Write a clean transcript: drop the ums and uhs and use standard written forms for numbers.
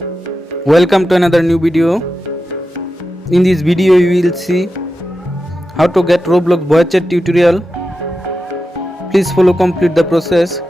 Welcome to another new video. In this video you will see how to get Roblox voice chat tutorial. Please follow complete the process.